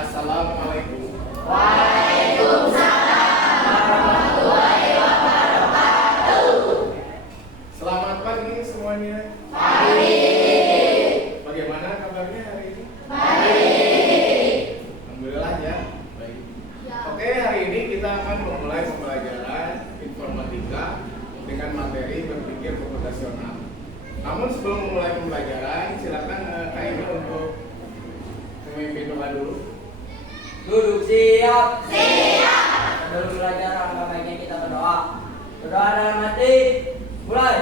Assalamualaikum. Waalaikumsalam warahmatullahi wabarakatuh. Selamat pagi semuanya. Pagi. Bagaimana kabarnya hari ini? Baik. Alhamdulillah ya. Baik. Oke, hari ini kita akan memulai pembelajaran informatika dengan materi berpikir komputasional. Namun sebelum memulai pembelajaran, silakan Kak Ina untuk memimpin doa dulu. Duduk siap. Siap. Sebelum belajar alangkah baiknya kita berdoa. Berdoa dalam hati. Mulai.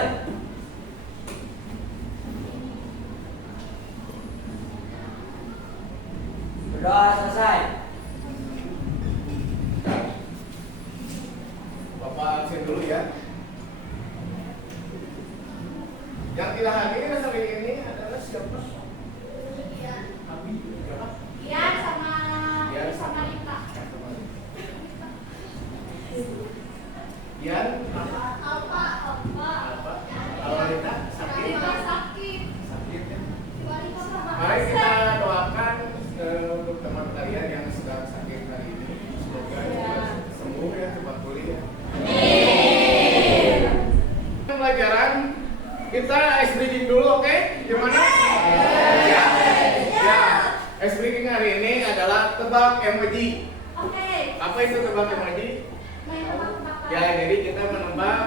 Berdoa selesai. Bapak absen dulu ya. Yang tidak hadir hari ini adalah siapa? Abi. Siapa? Iya sama Iya. sama Rita. Yan. Apa? Apa? Kalau Rita sakit. Rita sakit. Sakit ya. Rita sama Mari Asep. kita doakan untuk teman kalian yang sedang sakit hari ini. Semoga cepat sembuh ya, cepat pulih ya. Pelajaran kita ice breaking dulu, oke? Gimana? Ya. Ya. Ice breaking hari ini adalah tebak emoji. Oke. Apa itu tebak emoji? Main tebak-tebakan. Ya, jadi kita menebak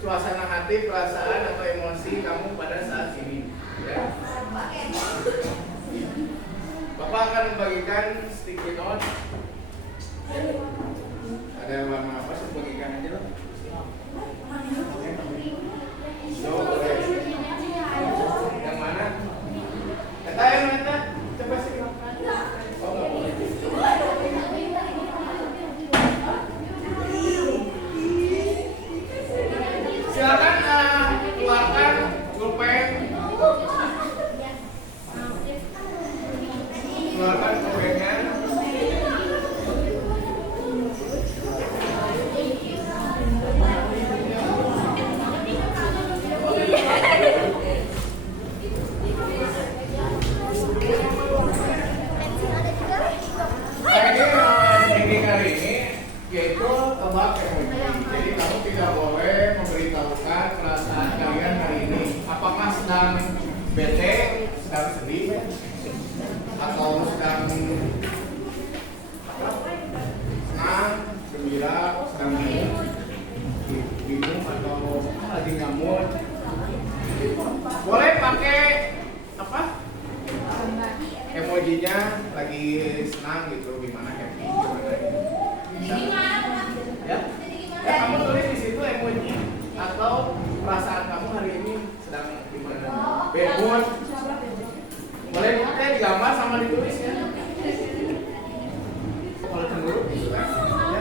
suasana hati, perasaan atau emosi kamu pada saat ini. Ya. Oke. Bapak akan membagikan sticky note. Ada warna apa? Saya bagikan aja lah. So, boleh. Yang mana? Kata yang mana? Coba sih. Oh, nggak boleh. Silakan keluarkan pulpen. Keluarkan pulpennya. Ini kali ini yaitu tebak emoji. Jadi kamu tidak boleh memberitahukan perasaan kalian hari ini. Apakah sedang bete, sedang sedih, atau sedang senang, gembira, sedang bingung atau lagi ngamuk. Boleh pakai apa? Emojinya lagi senang gitu, gimana happy, gimana bisa. Ya, ya kamu tulis di situ emoji atau perasaan kamu hari ini sedang gimana? Bad mood. Boleh digambar sama ditulis ya. Kalau cemburu gitu kan. Ya.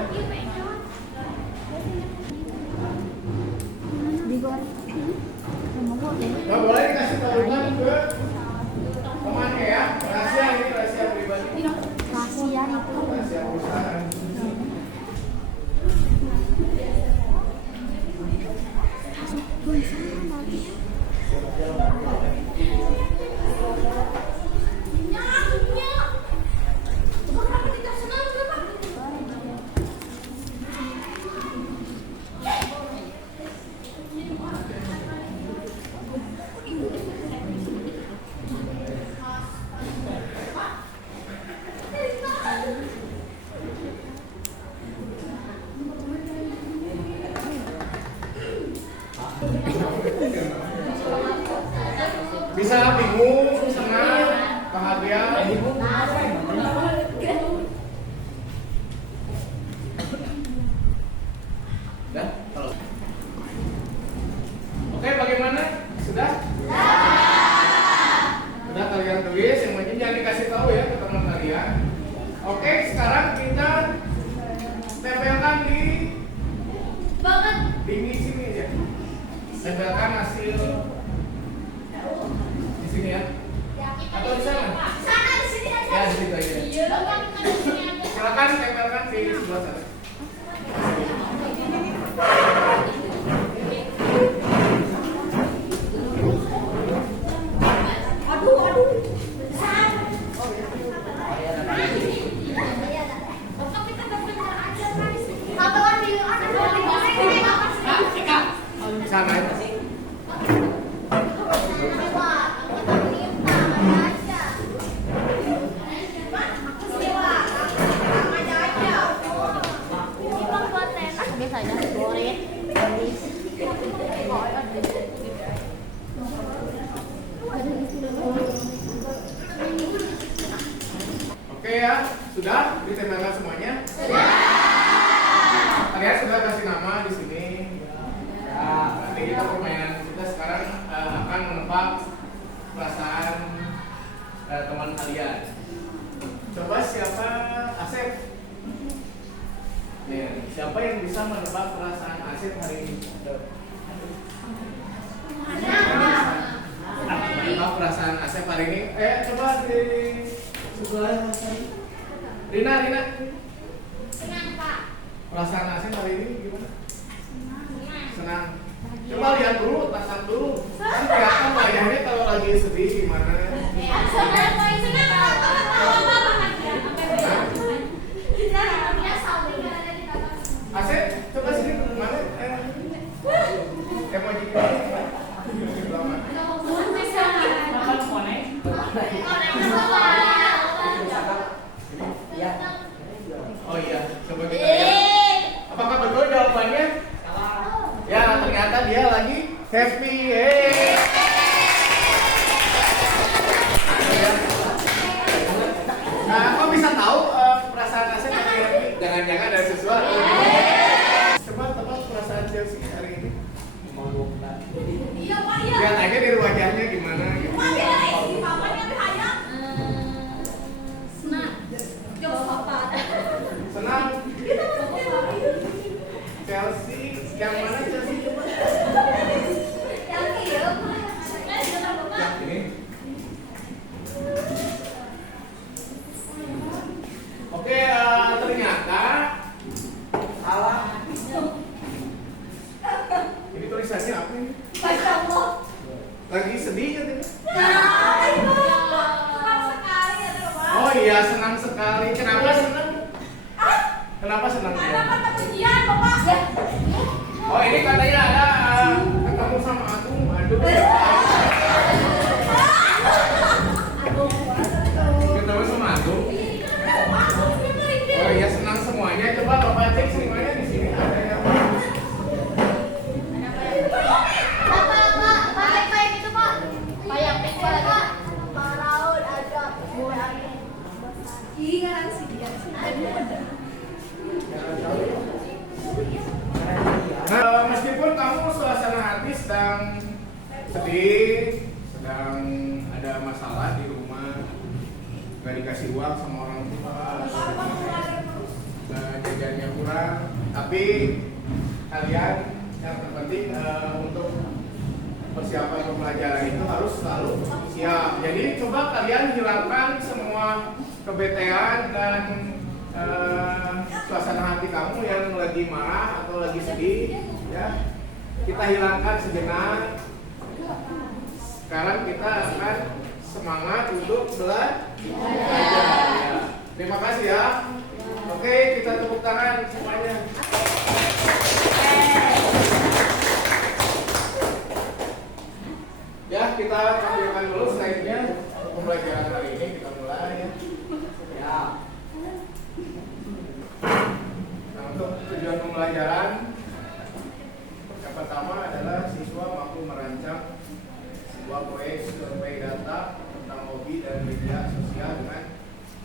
Nggak boleh dikasih tahukan ke temannya ya. Rahasia ini, rahasia pribadi. Rahasia itu. Rahasia perusahaan. Bisa bingung, senang, bahagia. Dah, kalau. Oke, bagaimana? Sudah? Sudah kalian tulis, yang penting jangan dikasih tahu ya ke teman kalian. Oke, sekarang kita tempelkan di sini aja. Tempelkan hasil di sini ya. Atau di sana? Sana di sini aja. Ya, di situ aja. Iya. Di sini aja. Silakan tempelkan di sebelah sana. Aduh. Oke ya, sudah ditembakkan semuanya? Sudah. Kalian sudah kasih nama di sini. Ya, nanti kita permainan kita sekarang akan menebak perasaan teman kalian. Coba siapa? Asep. Ya, siapa yang bisa menebak perasaan Asep hari ini? Menebak perasaan Asep hari ini. Coba di sebelah Rina. Senang, Pak. Perasaan Asep hari ini gimana? Senang. Senang. Coba lihat dulu, tatap dulu. Kan kelihatan wajahnya kalau lagi sedih gimana? Senang, Pak. Senang. Asep, coba sini mana? Emoji gimana? Sebelah mana? Iya. Oh iya, coba kita lihat. Apakah betul jawabannya? Ya, ternyata dia lagi happy. Nah, kok bisa tahu perasaan Asep lagi happy? Jangan-jangan ada sesuatu. Coba tebak perasaan Chelsea hari ini. Iya, Pak. Iya. Lihat aja dari wajahnya gimana gitu. Senang. Coba, Pak. Senang. Chelsea, yang mana Chelsea coba? Yang ini. Oke, ternyata Salah. ini tulisannya apa ini? Lagi sedih ya tidak? Oh iya, senang sekali. Kenapa senang? Kenapa senang dia? Oh ini katanya ada ketemu sama Agung. Aduh. Ketemu sama Agung. Oh iya, senang semuanya. Coba Bapak cek semuanya di sini ada yang Nah, meskipun kamu suasana hati sedang sedih, sedang ada masalah di rumah, gak dikasih uang sama orang tua, jajannya kurang, tapi kalian yang terpenting untuk persiapan pembelajaran itu harus selalu siap. Jadi coba kalian hilangkan semua kebetean dan suasana hati kamu yang lagi marah atau lagi sedih, ya kita hilangkan sejenak. Sekarang kita akan semangat untuk belajar. Ya. Terima kasih ya. Oke, kita tepuk tangan semuanya. Ya, kita tampilkan dulu slide-nya pembelajaran hari ini. Kita mulai. Ya. Nah, untuk tujuan pembelajaran yang pertama adalah siswa mampu merancang sebuah proyek survei data tentang hobi dan media sosial dengan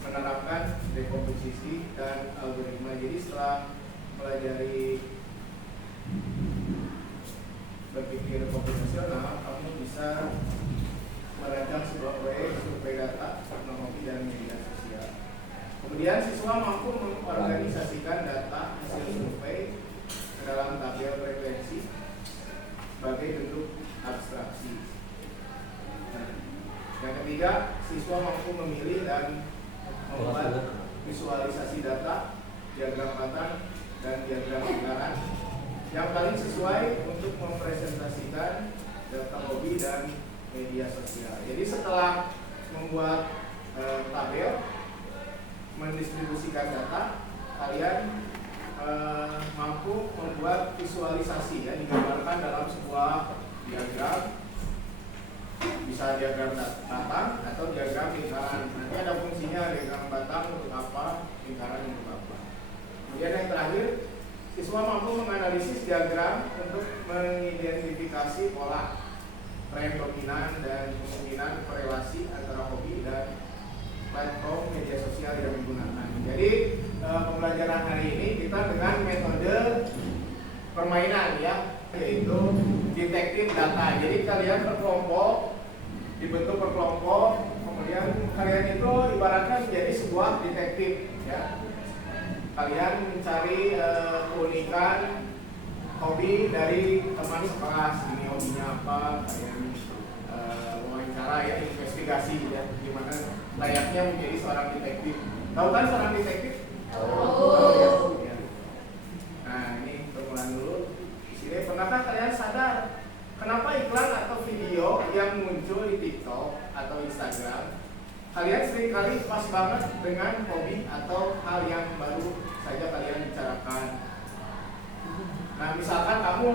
menerapkan dekomposisi dan algoritma. Jadi setelah pelajari berpikir komputasional, kamu bisa merancang sebuah proyek survei data tentang hobi dan media sosial. Kemudian siswa mampu mengorganisasikan data hasil survei ke dalam tabel frekuensi sebagai bentuk abstraksi. Yang ketiga, siswa mampu memilih dan membuat visualisasi data, diagram pattern, dan diagram lingkaran yang paling sesuai untuk mempresentasikan data hobi dan media sosial. Jadi setelah membuat tabel, mendistribusikan data, kalian mampu membuat visualisasi, ya, digambarkan dalam sebuah diagram, bisa diagram batang atau diagram lingkaran. Nanti ada fungsinya diagram batang untuk apa, lingkaran untuk apa. Kemudian yang terakhir, siswa mampu menganalisis diagram untuk mengidentifikasi pola, tren dominan dan kemungkinan korelasi antara hobi dan platform media sosial tidak menggunakan. Jadi pembelajaran hari ini kita dengan metode permainan ya, yaitu detektif data. Jadi kalian berkelompok, dibentuk berkelompok, kemudian kalian itu ibaratnya menjadi sebuah detektif ya. Kalian mencari keunikan hobi dari teman sekelas, ini hobinya apa, kalian wawancara ya, investigasi ya, gimana layaknya menjadi seorang detektif. Tahu kan seorang detektif? Tahu ya. Nah ini permulaan dulu. Di sini pernahkah kalian sadar kenapa iklan atau video yang muncul di TikTok atau Instagram kalian seringkali pas banget dengan hobi atau hal yang baru saja kalian bicarakan? Nah misalkan kamu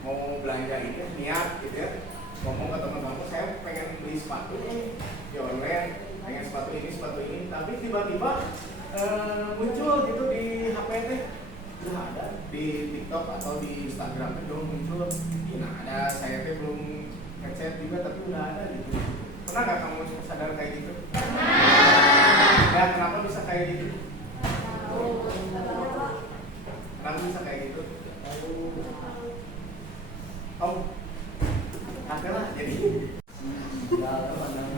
mau belanja ini niat gitu ya, ngomong ke teman kamu, saya pengen beli sepatu nih di online, pengen sepatu ini, tapi tiba-tiba muncul gitu di HP teh, udah ada di TikTok atau di Instagram itu belum muncul. Nah ada, saya teh belum ngechat juga tapi udah ada gitu. Pernah nggak kamu sadar kayak gitu? Ya kenapa bisa kayak gitu? Kenapa bisa kayak gitu? Oh, lah jadi.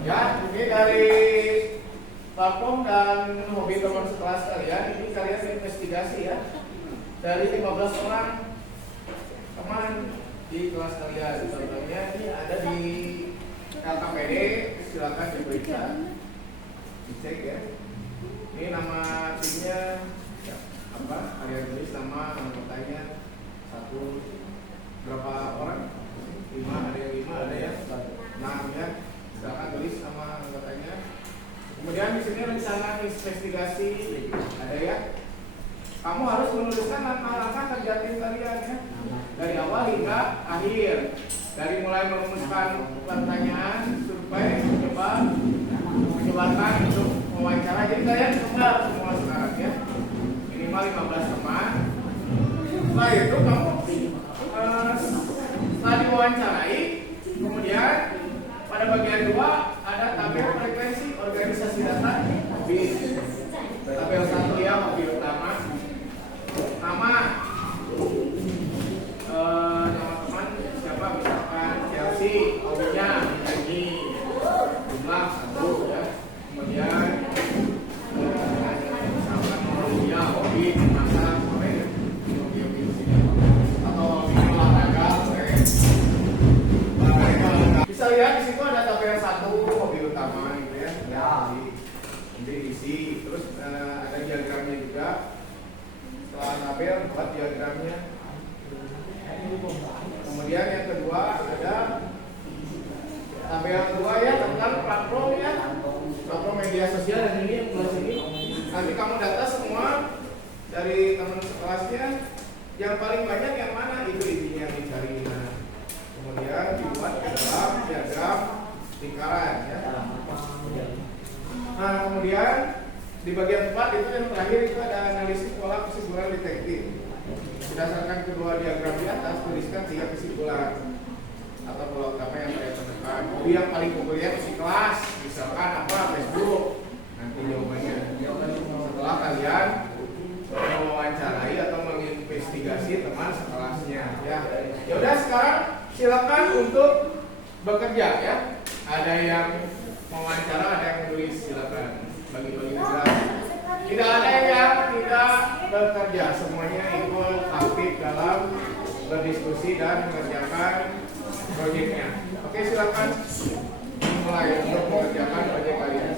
Ya, ini dari platform dan hobi teman sekelas kalian, ini kalian investigasi ya. Dari 15 orang teman di kelas kalian, contohnya ini ada di LKPD, silakan dibaca, dicek ya. Ini nama timnya ya, apa? Kalian tulis nama anggotanya satu. Berapa orang? 5, ada yang 5, ada yang 6 ya. Silakan tulis nama anggotanya. Kemudian di sini rencana investigasi ada ya. Kamu harus menuliskan langkah-langkah kerja tim kalian ya. Dari awal hingga akhir. Dari mulai merumuskan pertanyaan, survei, menyebarkan untuk wawancara. Jadi kalian sebar semua sekarang ya. Minimal 15 teman. Setelah itu kamu setelah diwawancarai, kemudian pada bagian 2 ada tabel frekuensi organisasi data di tabel 1 ya, hobi utama, nama teman siapa, misalkan Chelsea, hobinya nyanyi, jumlah 1 ya, kemudian misalkan hobinya hobi masak, bisa lihat di situ ada tabel 1 hobi utama gitu ya. Ya. Diisi, terus ada diagramnya juga. Setelah tabel buat diagramnya. Kemudian yang kedua ada tabel 2 ya, tentang platform ya, platform media sosial. Dan ini yang sebelah sini nanti kamu data semua dari teman sekelasnya, yang paling banyak yang mana, itu intinya yang dicari. Nah, kemudian dibuat ke dalam diagram lingkaran ya. Nah kemudian di bagian 4 itu yang terakhir itu ada analisis pola kesimpulan detektif. Berdasarkan kedua diagram di atas, tuliskan 3 kesimpulan atau pola utama yang saya temukan. Hobi yang paling populer isi kelas, misalkan apa, Facebook. Nanti jawabannya setelah kalian mewawancarai atau menginvestigasi teman sekelasnya ya. Ya udah, sekarang silakan untuk bekerja ya. Ada yang mewawancara, ada yang menulis, silakan bagi-bagi tugas. Tidak ada yang tidak bekerja, semuanya ikut aktif dalam berdiskusi dan mengerjakan proyeknya. Oke, silakan mulai untuk mengerjakan proyek kalian.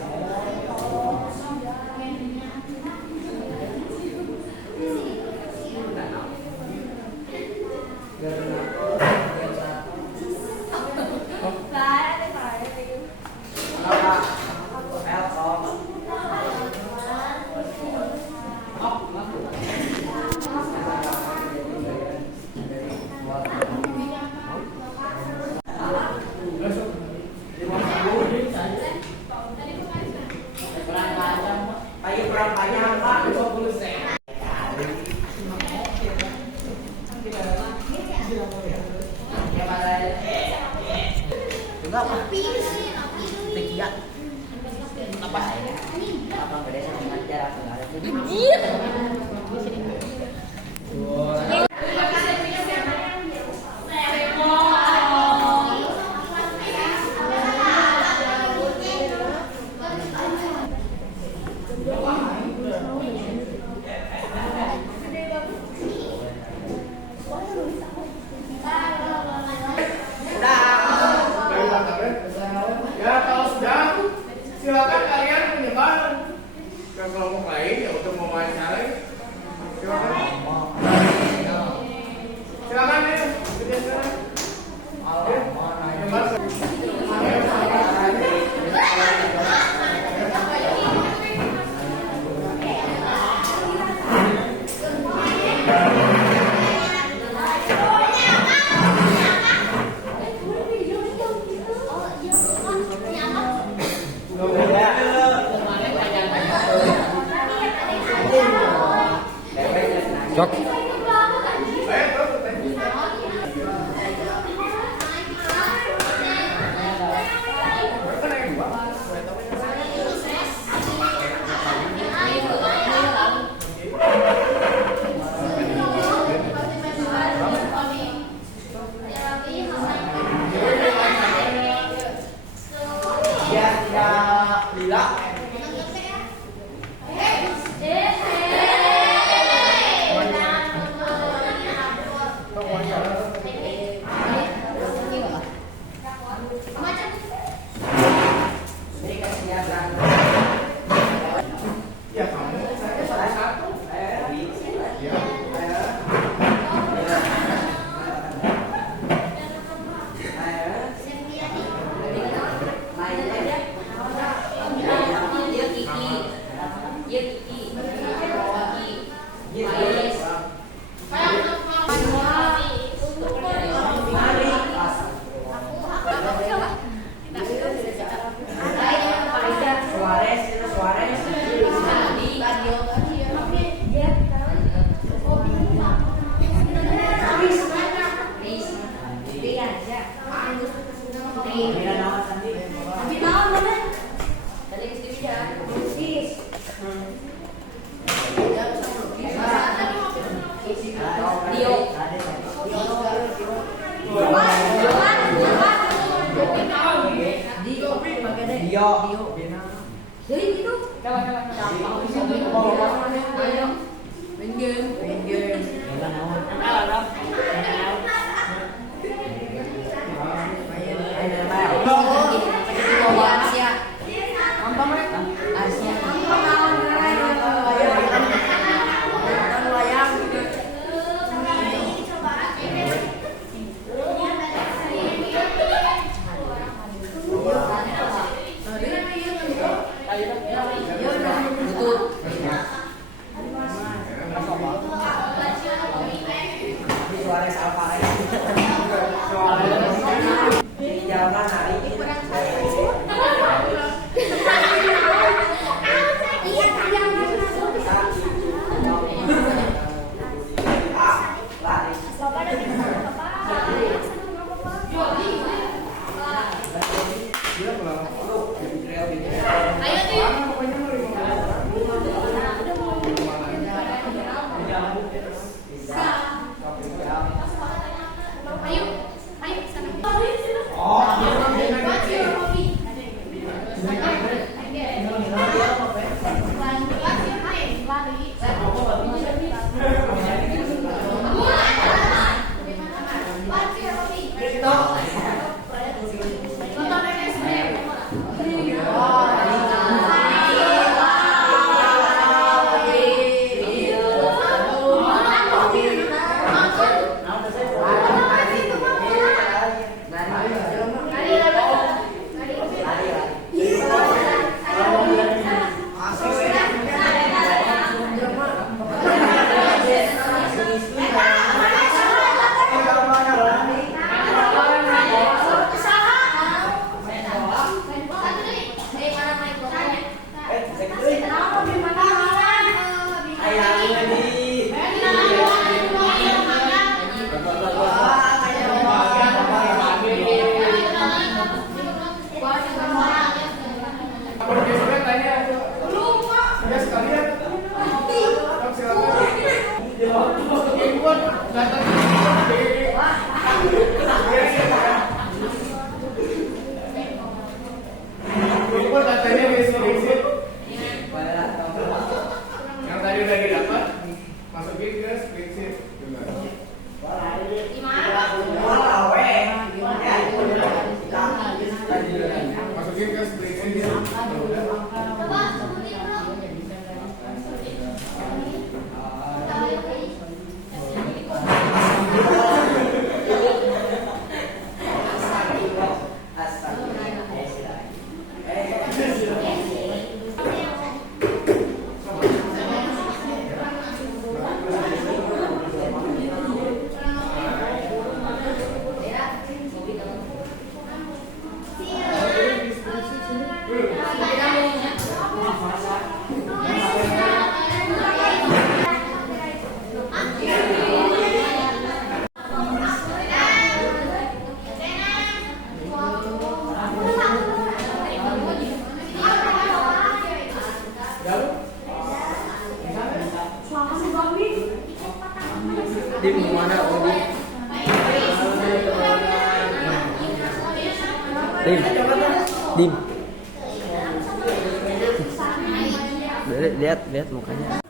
Ya kalau sudah, silakan kalian menyebar ke kelompok lain ya untuk mewawancarai. Silakan. Silakan ya, kerja sekarang. Menyebar. Cok. Dia tidak lila. Ini kesehatan. Ya kamu, saya salah satu. Ya. Sudah sekalian. Masukin pun datang Impor datanya basic. Yang tadi udah didapat, masukin ke spreadsheet. Masukin ke spreadsheet. Coba sebutin dong. Dim mana Odi? Dim. Lihat mukanya.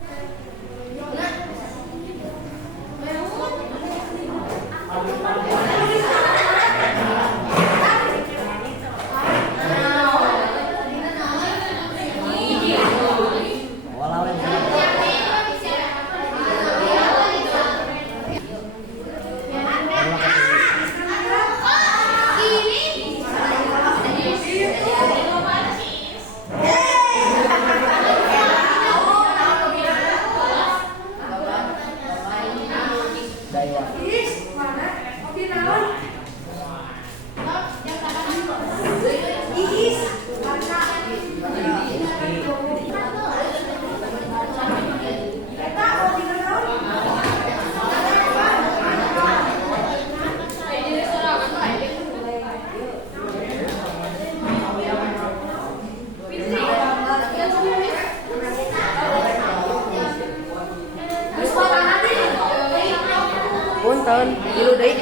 Punten, ilu deui.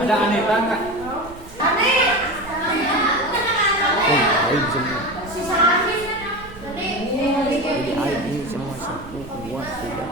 Ada aneh banget. Aib semua. Jadi aib ini semua 1, 2, 3.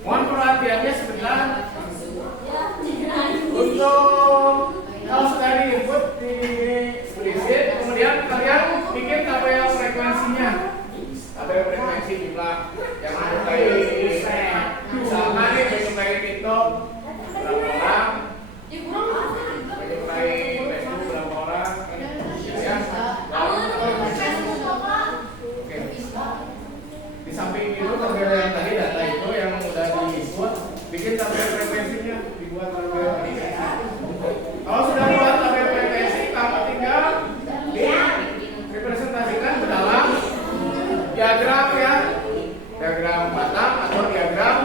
Mohon perhatiannya sebentar. Untuk kalau sudah di-input di spreadsheet, kemudian kalian bikin tabel frekuensinya. Tabel frekuensi jumlah yang menyukai misalkan nih menyukai TikTok berapa orang, menyukai Facebook berapa orang, ya. Oke. Di samping itu tabel yang tadi data itu yang udah di-input, bikin tabel frekuensinya, dibuat tabel frekuensi. Kalau sudah buat tabel frekuensi, kamu tinggal direpresentasikan ke dalam diagram ya, diagram batang atau diagram.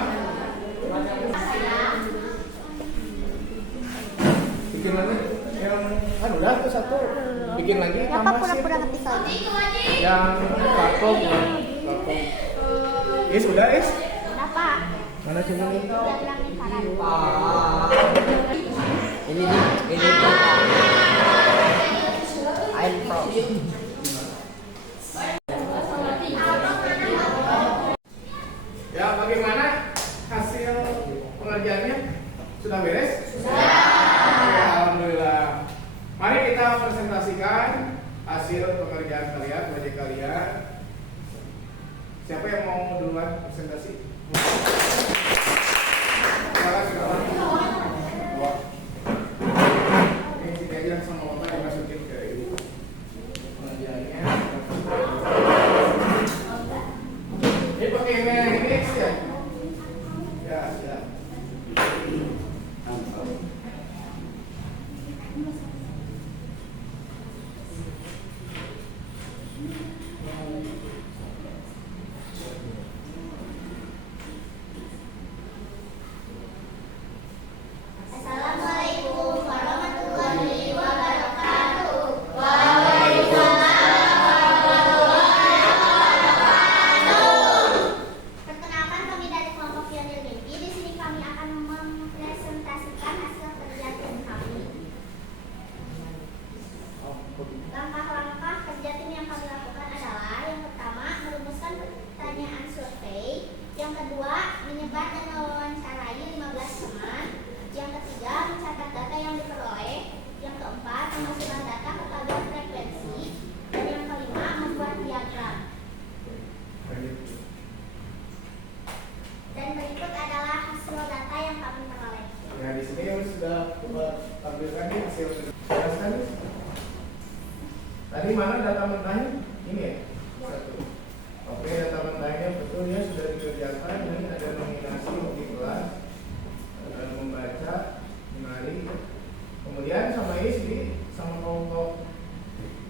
Bikin lagi yang udah tuh satu, bikin lagi Kenapa tambah pura-pura sih. kepisah? Yang karton. Is udah is? Kenapa? Mana coba nih? Diagram lingkaran. Ini tuh I'm pro. Ya, bagaimana hasil pengerjaannya? Sudah beres? Sudah. Alhamdulillah. Mari kita presentasikan hasil pengerjaan kalian, proyek kalian. Siapa yang mau duluan presentasi? Silakan. Dua. Ini sini aja sama Bapak dimasukin ke ini. Pengerjaannya. Ini pakai email ini ya? Ya, ya. Assalamualaikum warahmatullahi wabarakatuh. Perkenalkan, kami dari kelompok Pionir Mimpi. Di sini kami akan mempresentasikan hasil kerja tim kami. Langkah-langkah kerja tim yang kami lakukan adalah: yang pertama, merumuskan pertanyaan survei; yang kedua, menyebar dan mewawancarai 15 teman; yang ketiga, mencatat data yang diperoleh; yang keempat, memasukkan data ke tabel frekuensi; dan yang kelima, membuat diagram. Dan berikut adalah hasil data yang kami peroleh. Nah, di sini yang sudah coba tampilkan nih hasil jelaskan. Tadi mana data mentahnya? Ini ya? Satu. Oke, data mentahnya betul ya sudah dikerjakan. Ini ada nominasi di kelas, membaca, menari. Kemudian sama isi sama kelompok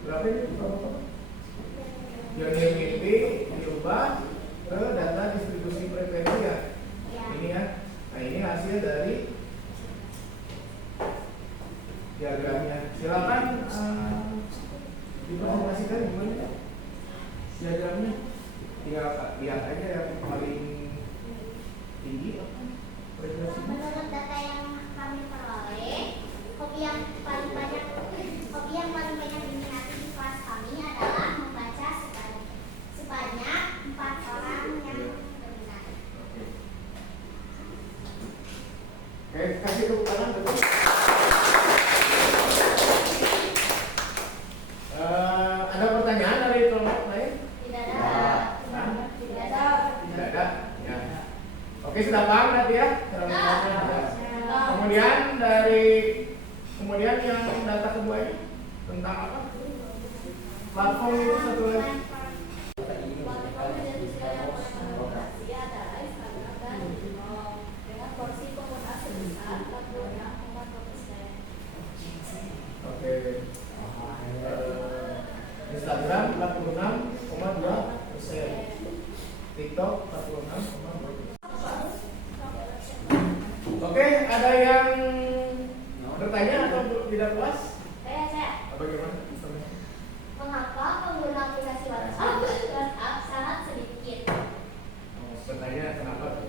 berapa ini? Kelompok Pionir Mimpi diubah ke data distribusi frekuensi ya. Ya. Ini ya. Nah, ini hasil dari diagramnya. Silakan dipresentasikan gimana diagramnya. Lihat aja yang paling tinggi frekuensinya. Menurut data yang kami peroleh, hobi yang paling banyak diminati di kelas kami adalah membaca sebanyak 4 orang yang berminat. Oke, kasih tepuk tangan betul. Ada pertanyaan dari kelompok lain? Tidak ada. Hah? Tidak ada. Tidak ada. Ya. Oke, sudah paham berarti ya? Kemudian yang data kedua ini tentang apa? Platform itu satu lagi. Oke. Instagram 46,2%, TikTok 46,2%. Oke, ada yang bertanya atau tidak puas? Saya. Bagaimana? Mengapa pengguna aplikasi WhatsApp sangat sedikit? Sebentar makanya kenapa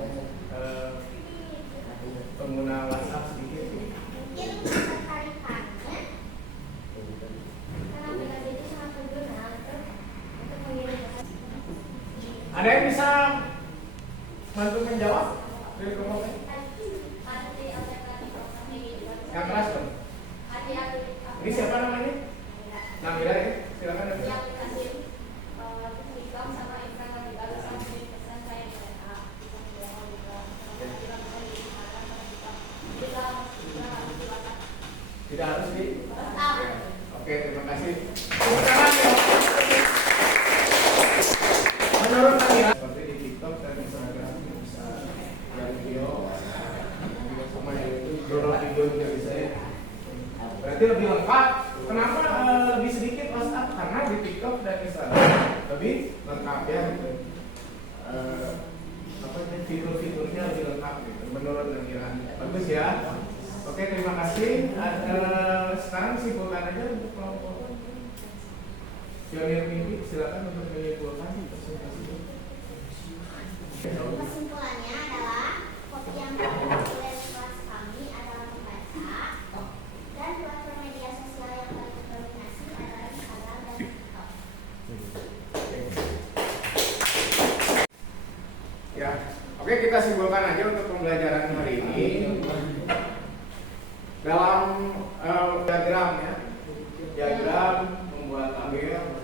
pengguna WhatsApp sedikit. Mungkin ketertarikannya karena aplikasi itu sangat berguna untuk mengirim. Ada yang bisa bantu menjawab dari kelompoknya? Yang keras dong. Ini siapa namanya? Namira ya, silakan. Tidak harus di. Oke, terima kasih. Sekarang ya. Menurut Namira, seperti di TikTok dan Instagram bisa lihat video, sama itu download video dari saya. Berarti lebih lengkap. Kenapa lebih sedikit WhatsApp? Karena di TikTok dan Instagram lebih lengkap ya gitu. Fitur-fiturnya lebih lengkap gitu. Menurut Namira, bagus ya. Oke, terima kasih. Sekarang simpulkan aja untuk kelompok Pionir Mimpi. Silakan untuk menyimpulkan presentasi. Kesimpulannya adalah kopi yang populer di kelas kami adalah membaca, dan platform media sosial yang paling mendominasi adalah Instagram dan TikTok. Ya, oke, kita simpulkan aja untuk pembelajaran hari ini. Dalam diagram ya, diagram membuat tabel.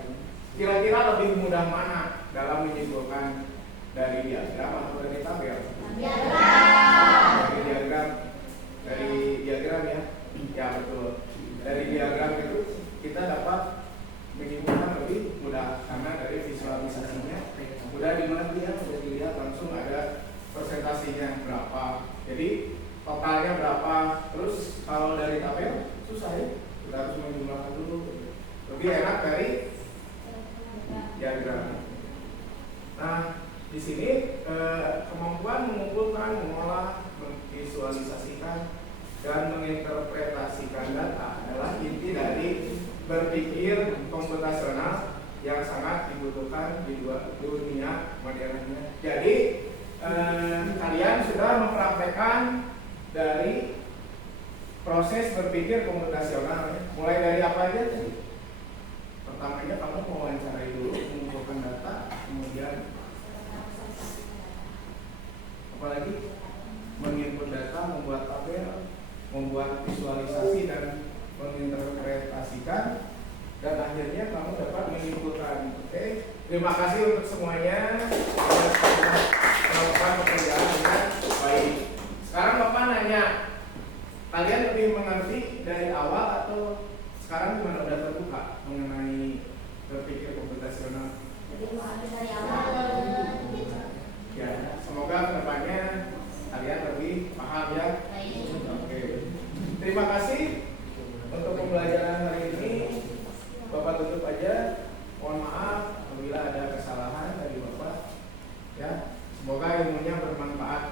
Kira-kira lebih mudah mana dalam menyimpulkan dari diagram atau dari tabel? Dari diagram ya, ya betul. Dari diagram itu kita dapat menyimpulkan lebih mudah karena dari visualisasinya mudah dimengerti ya, mudah dilihat langsung ada persentasinya berapa. Jadi totalnya berapa. Terus kalau dari tabel susah ya, kita harus menjumlahkan dulu. Lebih enak dari diagram. Nah, di sini kemampuan mengumpulkan, mengolah, memvisualisasikan, dan menginterpretasikan data adalah inti dari berpikir komputasional yang sangat dibutuhkan di dunia modernnya. Jadi kalian sudah mempraktekkan dari proses berpikir komputasional ya. Mulai dari apa aja tadi? Pertamanya kamu mewawancarai dulu, mengumpulkan data, kemudian apalagi menginput data, membuat tabel, membuat visualisasi dan menginterpretasikan, dan akhirnya kamu dapat menyimpulkan. Oke, terima kasih untuk semuanya yang sudah melakukan pekerjaan dengan baik. Sekarang Bapak nanya, kalian lebih mengerti dari awal atau sekarang gimana udah terbuka mengenai berpikir komputasional? Lebih mengerti dari awal. Ya, semoga kedepannya kalian lebih paham ya. Oke, terima kasih untuk pembelajaran hari ini. Bapak tutup aja. Mohon maaf apabila ada kesalahan dari Bapak. Ya, semoga ilmunya bermanfaat.